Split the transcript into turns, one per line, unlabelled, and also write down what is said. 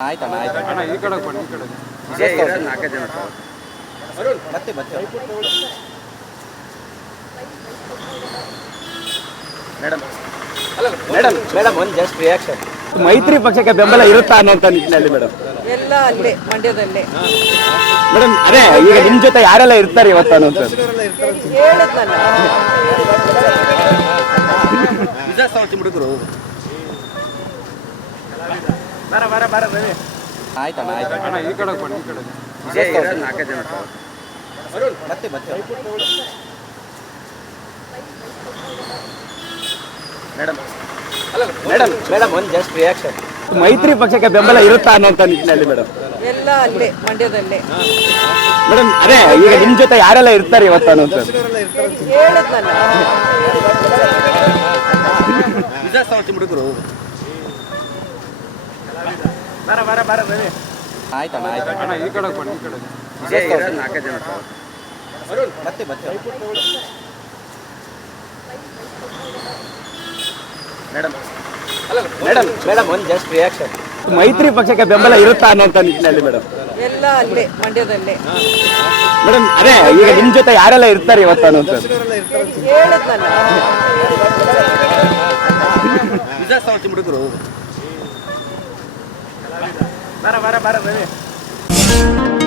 ಆಯ್ತಣ್ಣ ಆಯ್ತು?
ಅಣ್ಣ ಈ ಕಡೆ ಬನ್ನಿ ಈ ಕಡೆ
ಇದೇ ಇರೋದು ನಾಲ್ಕೇ ಜನ ಮತ್ತೆ ಮತ್ತೆ ಮೇಡಮ್. ಮೇಡಮ್ ಮೇಡಮ್ ಒಂದು ಜಸ್ಟ್ ರಿಯಾಕ್ಷನ್ ಮೈತ್ರಿ ಪಕ್ಷಕ್ಕೆ ಬೆಂಬಲ ಇರುತ್ತಾ ಅಂತ ನಿಟ್ಟಿನಲ್ಲಿ ಮೇಡಮ್.
ಎಲ್ಲ ಅಲ್ಲೇ ಮಂಡ್ಯದಲ್ಲೇ.
ಮೇಡಮ್ ಅದೇ ಈಗ ನಿಮ್ ಜೊತೆ ಯಾರೆಲ್ಲ ಇರ್ತಾರೆ ಇವತ್ತು ಅನ್ನೋಂಥ
ಹೇಳಿದ್ನಲ್ಲ
ಹುಡುಗರು. ಬರ ಬರ ಬರ ಆಯ್ತಣ್ಣ ಆಯ್ತು
ಅಣ್ಣ ಈ ಕಡೆ ಬನ್ನಿ ಈ ಕಡೆ
ಇದೇ ಇರೋದು ನಾಲ್ಕೇ ಜನ ಮತ್ತೆ ಮತ್ತೆ ಮೇಡಮ್ ಮೇಡಮ್ ಮೇಡಮ್ ಒಂದು ಜಸ್ಟ್ ರಿಯಾಕ್ಷನ್ ಮೈತ್ರಿ ಪಕ್ಷಕ್ಕೆ ಬೆಂಬಲ ಇರುತ್ತಾ ಅಂತ ನಿಟ್ಟಿನಲ್ಲಿ ಮೇಡಮ್
ಎಲ್ಲ ಅಲ್ಲೇ ಮಂಡ್ಯದಲ್ಲೇ.
ಮೇಡಮ್ ಅದೇ ಈಗ ನಿಮ್ ಜೊತೆ ಯಾರೆಲ್ಲ ಇರ್ತಾರೆ ಇವತ್ತು ಅನ್ನೋಂಥ
ಹೇಳಿದ್ನಲ್ಲ
ಹುಡುಗರು. ಆಯ್ತಣ್ಣ ಆಯ್ತು.
ಅಣ್ಣ ಈ ಕಡೆ ಬನ್ನಿ ಈ ಕಡೆ
ನಾಲ್ಕೇ ಜನ. ಮತ್ತೆ ಮತ್ತೆ ಮೇಡಮ್ ಮೇಡಮ್ ಮೇಡಮ್ ಒಂದು ಜಸ್ಟ್ ರಿಯಾಕ್ಷನ್ ಮೈತ್ರಿ ಪಕ್ಷಕ್ಕೆ ಬೆಂಬಲ ಇರುತ್ತಾ ಅಂತ ನಿಟ್ಟಿನಲ್ಲಿ ಮೇಡಮ್
ಎಲ್ಲ ಅಲ್ಲೇ ಮಂಡ್ಯದಲ್ಲೇ.
ಮೇಡಮ್ ಅದೇ ಈಗ ನಿಮ್ ಜೊತೆ ಯಾರೆಲ್ಲ ಇರ್ತಾರೆ ಇವತ್ತು ಅನ್ನೋಂಥ
ಹೇಳಿದ್ನಲ್ಲ.
ಹುಡುಗರು. வர வர வர ரவி